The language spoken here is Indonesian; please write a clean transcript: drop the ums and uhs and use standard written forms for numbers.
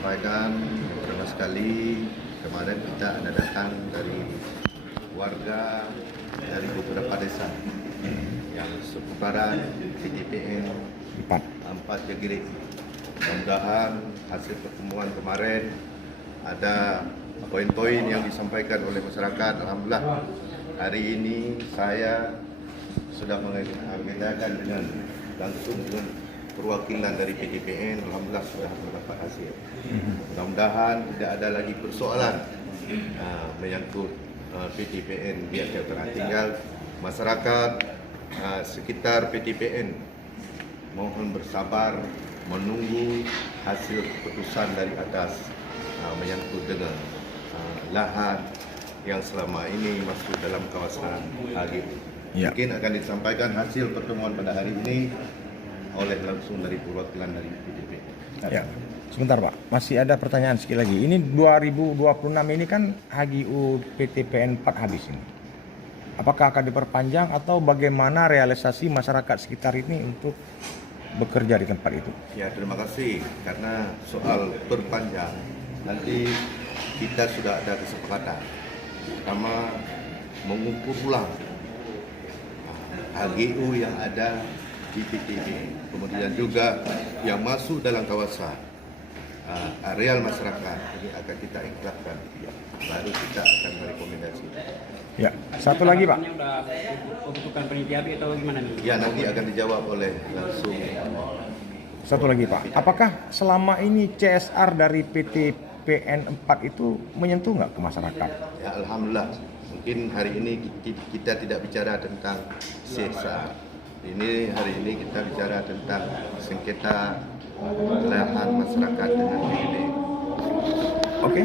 sampaikan pertama sekali kemarin kita ada datang dari warga dari beberapa desa yang seputaran PTPN 4 Jagiri. Mudah-mudahan hasil pertemuan kemarin ada poin-poin yang disampaikan oleh masyarakat. Alhamdulillah hari ini saya sudah mengagendakan dengan langsung dengan perwakilan dari PTPN. Alhamdulillah sudah mendapat hasil. Mudah-mudahan tidak ada lagi persoalan menyangkut PTPN di Jawa. Tinggal masyarakat sekitar PTPN mohon bersabar menunggu hasil keputusan dari atas menyangkut dengan lahan yang selama ini masuk dalam kawasan HGU. Ya. Mungkin akan disampaikan hasil pertemuan pada hari ini oleh langsung dari perwakilan dari PTPN. Ya. Sebentar Pak, masih ada pertanyaan sekali lagi. Ini 2026 ini kan HGU PTPN 4 habis ini. Apakah akan diperpanjang atau bagaimana realisasi masyarakat sekitar ini untuk bekerja di tempat itu? Ya, terima kasih. Karena soal perpanjang, nanti kita sudah ada kesepakatan. Pertama, mengukur ulang HGU yang ada di PTP, kemudian juga yang masuk dalam kawasan areal masyarakat ini akan kita ikrarkan, baru kita akan merekomendasi. Ya, satu lagi Pak. Ini udah pembentukan panitia atau gimana nih? Ya, nanti akan dijawab oleh langsung. Satu lagi Pak, apakah selama ini CSR dari PTPN 4 itu menyentuh nggak ke masyarakat? Ya, alhamdulillah. Mungkin hari ini kita tidak bicara tentang CSR. Hari ini kita bicara tentang sengketa lahan masyarakat dengan PTPN. Oke.